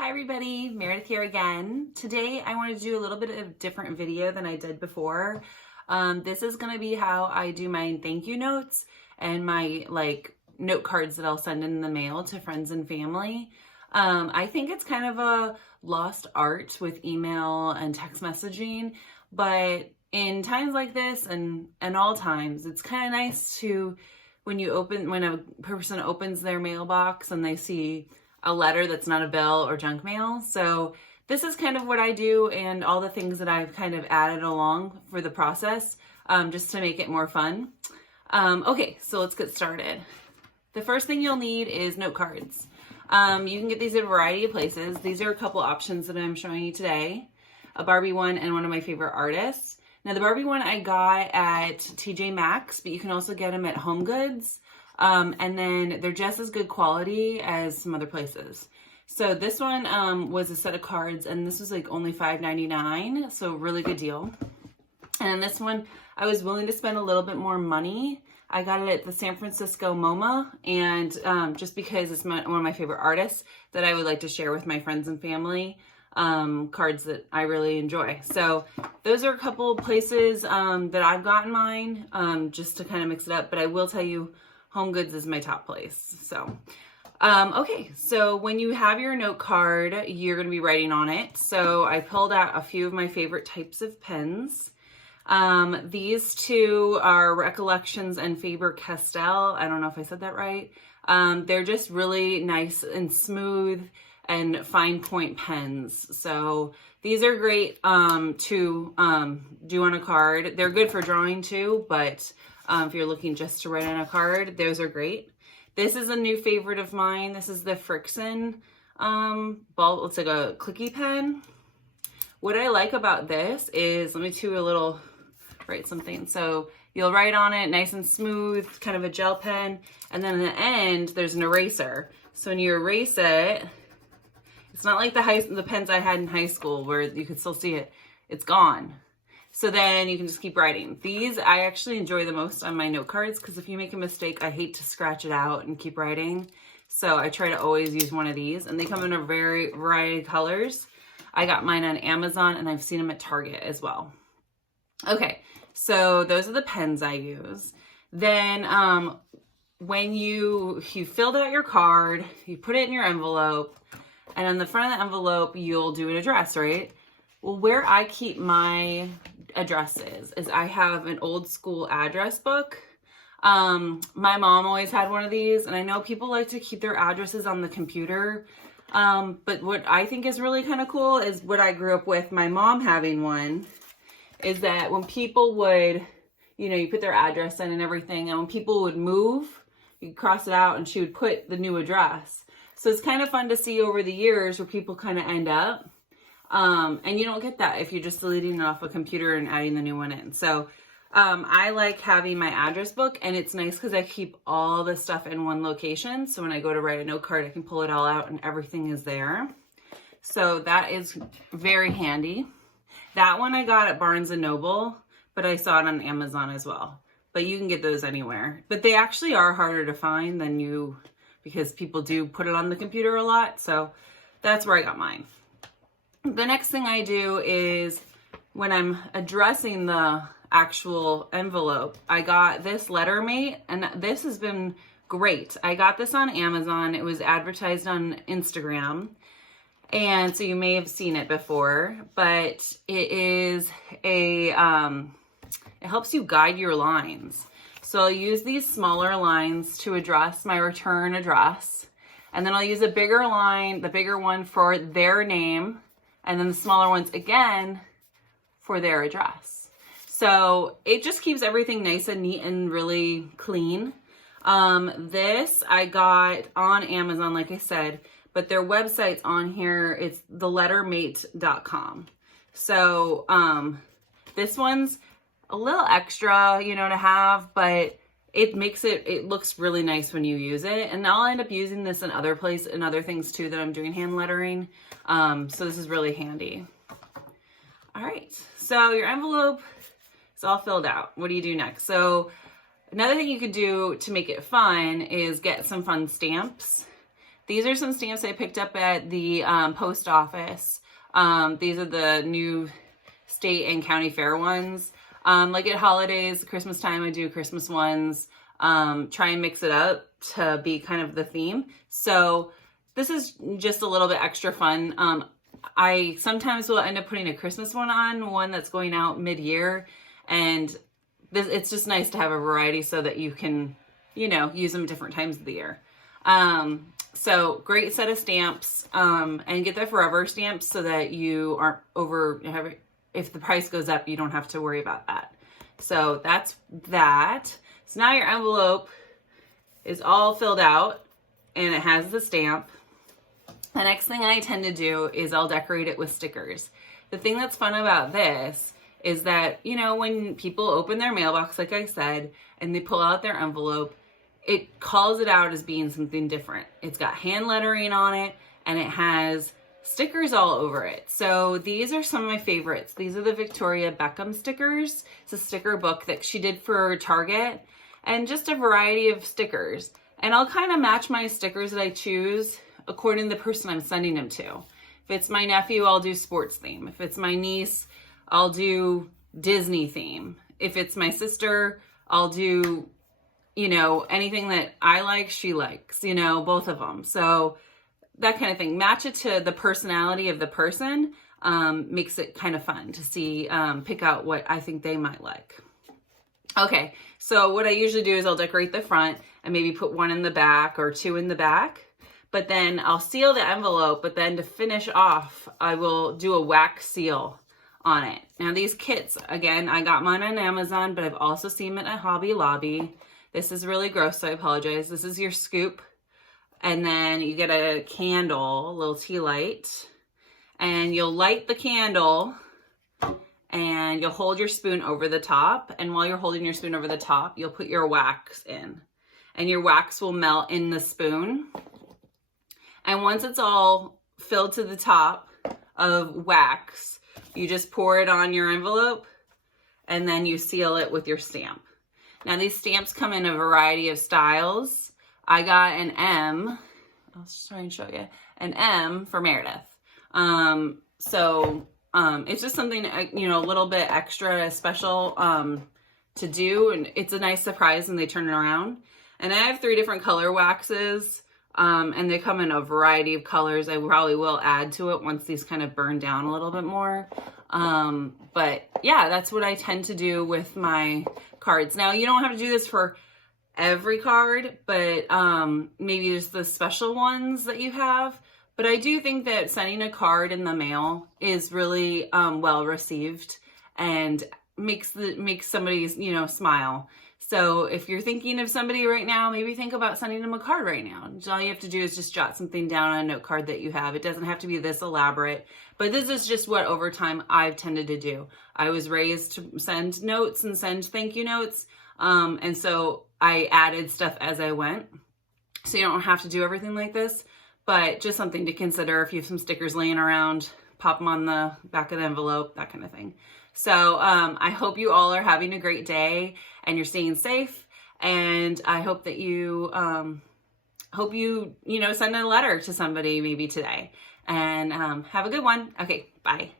Hi everybody, Meredith here again. Today I wanted to do a little bit of a different video than I did before. This is going to be how I do my thank you notes and my note cards that I'll send in the mail to friends and family. I think it's kind of a lost art with email and text messaging, but in times like this and all times, it's kind of nice to when a person opens their mailbox and they see a letter that's not a bill or junk mail. So this is kind of what I do and all the things that I've kind of added along for the process just to make it more fun. Okay, so let's get started. The first thing you'll need is note cards. You can get these at a variety of places. These are a couple options that I'm showing you today. A Barbie one and one of my favorite artists. Now the Barbie one I got at TJ Maxx, but you can also get them at Home Goods. And then they're just as good quality as some other places. So this one was a set of cards, and this was like only $5.99, so really good deal. And this one, I was willing to spend a little bit more money. I got it at the San Francisco MoMA, and just because it's one of my favorite artists that I would like to share with my friends and family, cards that I really enjoy. So those are a couple places that I've gotten mine, just to kind of mix it up, but I will tell you, Home Goods is my top place. So, okay. So when you have your note card, you're going to be writing on it. So I pulled out a few of my favorite types of pens. These two are Recollections and Faber-Castell. I don't know if I said that right. They're just really nice and smooth and fine point pens. So these are great, to, do on a card. They're good for drawing too, but if you're looking just to write on a card, those are great. This is a new favorite of mine. This is the Frixion ball. It's like a clicky pen. What I like about this is, let me write something. So you'll write on it nice and smooth, kind of a gel pen. And then in the end, there's an eraser. So when you erase it, it's not like the pens I had in high school where you could still see it. It's gone. So then you can just keep writing. These I actually enjoy the most on my note cards because if you make a mistake, I hate to scratch it out and keep writing. So I try to always use one of these, and they come in a variety of colors. I got mine on Amazon, and I've seen them at Target as well. Okay, so those are the pens I use. Then when you filled out your card, you put it in your envelope, and on the front of the envelope, you'll do an address, right? Well, where I keep my addresses is I have an old school address book. My mom always had one of these, and I know people like to keep their addresses on the computer. But what I think is really kind of cool is what I grew up with, my mom having one, is that when people would, you put their address in and everything, and when people would move, you cross it out and she would put the new address. So it's kind of fun to see over the years where people kind of end up. And you don't get that if you're just deleting it off a computer and adding the new one in. So, I like having my address book, and it's nice because I keep all the stuff in one location. So when I go to write a note card, I can pull it all out and everything is there. So that is very handy. That one I got at Barnes & Noble, but I saw it on Amazon as well. But you can get those anywhere. But they actually are harder to find than because people do put it on the computer a lot. So that's where I got mine. The next thing I do is when I'm addressing the actual envelope, I got this Lettermate, and this has been great. I got this on Amazon. It was advertised on Instagram, and so you may have seen it before, but it is it helps you guide your lines. So I'll use these smaller lines to address my return address, and then I'll use a bigger line, the bigger one for their name, and then the smaller ones again for their address. So it just keeps everything nice and neat and really clean. This I got on Amazon, like I said, but their website's on here. It's thelettermate.com. So this one's a little extra, to have, but it looks really nice when you use it. And I'll end up using this in other things too that I'm doing hand lettering. So this is really handy. All right, so your envelope is all filled out. What do you do next? So another thing you could do to make it fun is get some fun stamps. These are some stamps I picked up at the post office. These are the new state and county fair ones. Like at holidays, Christmas time, I do Christmas ones. Try and mix it up to be kind of the theme. So this is just a little bit extra fun. I sometimes will end up putting a Christmas one that's going out mid-year, and it's just nice to have a variety so that you can, you know, use them different times of the year. So great set of stamps, and get the forever stamps so that you aren't if the price goes up, you don't have to worry about that. So that's that. So now your envelope is all filled out and it has the stamp. The next thing I tend to do is I'll decorate it with stickers. The thing that's fun about this is that, you know, when people open their mailbox, like I said, and they pull out their envelope, it calls it out as being something different. It's got hand lettering on it and it has stickers all over it. So these are some of my favorites. These are the Victoria Beckham stickers. It's a sticker book that she did for Target, and just a variety of stickers. And I'll kind of match my stickers that I choose according to the person I'm sending them to. If it's my nephew, I'll do sports theme. If it's my niece, I'll do Disney theme. If it's my sister, I'll do, you know, anything that I like, she likes, you know, both of them. So that kind of thing. Match it to the personality of the person, makes it kind of fun to see, pick out what I think they might like. Okay, so what I usually do is I'll decorate the front and maybe put one in the back or two in the back, but then I'll seal the envelope, but then to finish off, I will do a wax seal on it. Now these kits, again, I got mine on Amazon, but I've also seen them at Hobby Lobby. This is really gross, so I apologize. This is your scoop. And then you get a candle, a little tea light, and you'll light the candle and you'll hold your spoon over the top. And while you're holding your spoon over the top, you'll put your wax in, and your wax will melt in the spoon. And once it's all filled to the top of wax, you just pour it on your envelope and then you seal it with your stamp. Now these stamps come in a variety of styles. I got an M, I'll just try and show you, an M for Meredith. It's just something, you know, a little bit extra special to do, and it's a nice surprise when they turn it around. And I have 3 different color waxes, and they come in a variety of colors. I probably will add to it once these kind of burn down a little bit more. But yeah, that's what I tend to do with my cards. Now, you don't have to do this for every card, but maybe just the special ones that you have. But I do think that sending a card in the mail is really well received and makes somebody's, you know, smile. So if you're thinking of somebody right now, maybe think about sending them a card right now. All you have to do is just jot something down on a note card that you have. It doesn't have to be this elaborate, but this is just what over time I've tended to do. I was raised to send notes and send thank you notes. And so I added stuff as I went. So you don't have to do everything like this, but just something to consider. If you have some stickers laying around, pop them on the back of the envelope, that kind of thing. So I hope you all are having a great day and you're staying safe. And I hope that you, you know, send a letter to somebody maybe today. And have a good one. Okay, bye.